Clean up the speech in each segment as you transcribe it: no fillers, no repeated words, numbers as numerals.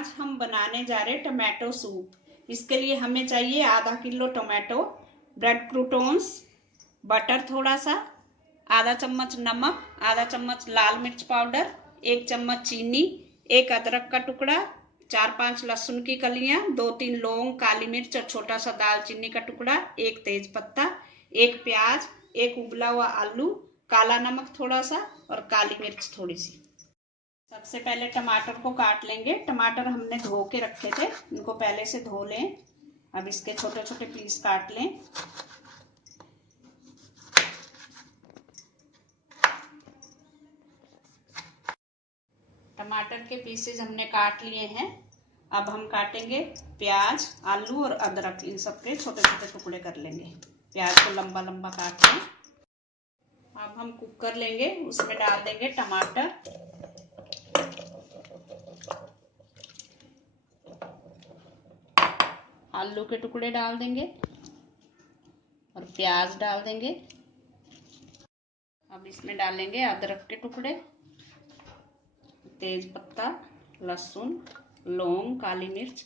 आज हम बनाने जा रहे टमाटो सूप। इसके लिए हमें चाहिए आधा kilo tomato, bread croutons, butter थोड़ा सा, आधा चम्मच नमक, आधा चम्मच लाल मिर्च पाउडर, 1 चम्मच चीनी, 1 अदरक का टुकड़ा, 4-5 लहसुन की कलियां, 2-3 लौंग, काली मिर्च और छोटा सा दालचीनी का टुकड़ा, 1 तेज पत्ता, 1 प्याज, 1 उबला हुआ आलू, काला नमक थोड़ा सा और काली मिर्च थोड़ी सी। सबसे पहले टमाटर को काट लेंगे। टमाटर हमने धो के रखे थे, इनको पहले से धो लें। अब इसके छोटे छोटे पीस काट लें। टमाटर के पीसेज हमने काट लिए हैं। अब हम काटेंगे प्याज, आलू और अदरक, इन सब के छोटे छोटे टुकड़े कर लेंगे। प्याज को लंबा लंबा काट लें। अब हम कुकर लेंगे, उसमें डाल देंगे टमाटर, आलू के टुकड़े डाल देंगे और प्याज डाल देंगे। अब इसमें डालेंगे अदरक के टुकड़े, तेज पत्ता, लहसुन, लौंग, काली मिर्च,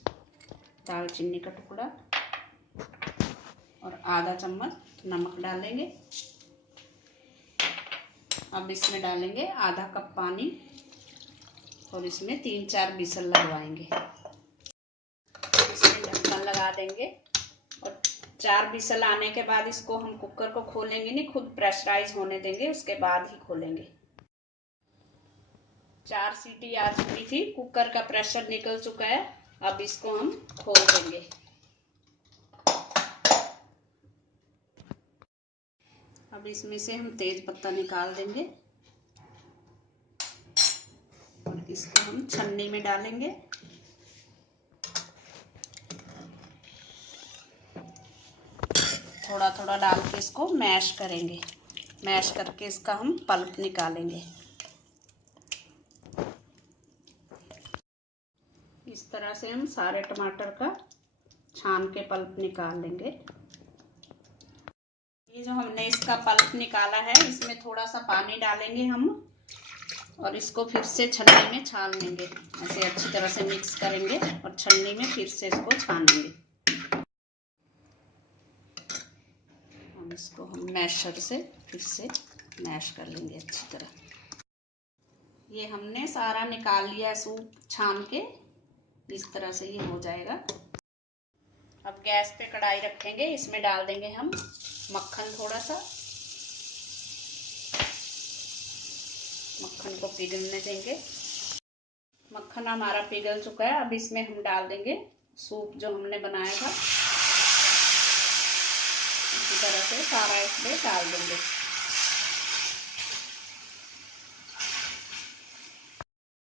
दालचीनी का टुकड़ा और आधा चम्मच नमक डालेंगे। अब इसमें डालेंगे आधा कप पानी और इसमें 3-4 विसल लगवाएंगे। इसमें ढक्कन लगा देंगे और 4 विसल आने के बाद इसको हम कुकर को खोलेंगे नहीं, खुद प्रेशराइज होने देंगे, उसके बाद ही खोलेंगे। 4 सीटी आ चुकी थी, कुकर का प्रेशर निकल चुका है। अब इसको हम खोल देंगे। अब इसमें से हम तेज पत्ता निकाल देंगे और इसको हम छन्नी में डालेंगे। थोड़ा थोड़ा डाल के इसको मैश करेंगे। मैश करके इसका हम पल्प निकालेंगे। इस तरह से हम सारे टमाटर का छान के पल्प निकाल लेंगे। ये जो हमने इसका पल्प निकाला है, इसमें थोड़ा सा पानी डालेंगे हम और इसको फिर से छन्नी में छान लेंगे। ऐसे अच्छी तरह से मिक्स करेंगे और छन्नी में फिर से इसको छानेंगे। अब इसको हम मैशर से फिर से मैश कर लेंगे अच्छी तरह। ये हमने सारा निकाल लिया सूप छान के, इस तरह से ये हो जाएगा। अब गैस पे कढ़ाई रखेंगे, इसमें डाल देंगे हम मक्खन थोड़ा सा। मक्खन को पिघलने देंगे। मक्खन हमारा पिघल चुका है। अब इसमें हम डाल देंगे सूप जो हमने बनाया था। इसी तरह से सारा इसमें डाल देंगे।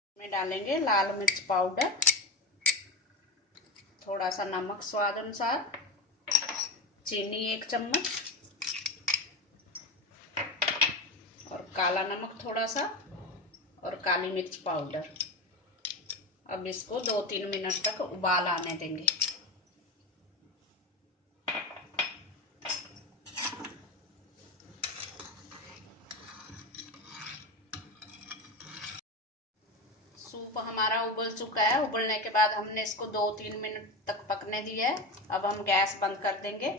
इसमें डालेंगे लाल मिर्च पाउडर, थोड़ा सा नमक स्वाद अनुसार, चीनी 1 चम्मच और काला नमक थोड़ा सा और काली मिर्च पाउडर। अब इसको 2-3 मिनट तक उबाल आने देंगे। सूप हमारा उबल चुका है। उबलने के बाद हमने इसको 2-3 मिनट तक पकने दिया है। अब हम गैस बंद कर देंगे।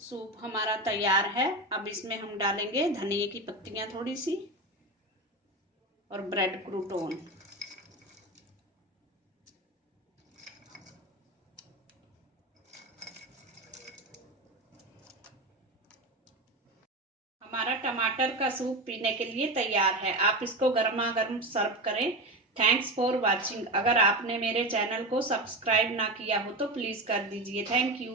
सूप हमारा तैयार है। अब इसमें हम डालेंगे धनिया की पत्तियां थोड़ी सी और ब्रेड क्रूटॉन। हमारा टमाटर का सूप पीने के लिए तैयार है। आप इसको गर्मा गर्म सर्व करें। Thanks for watching. अगर आपने मेरे चैनल को सब्सक्राइब ना किया हो तो प्लीज कर दीजिए। Thank you.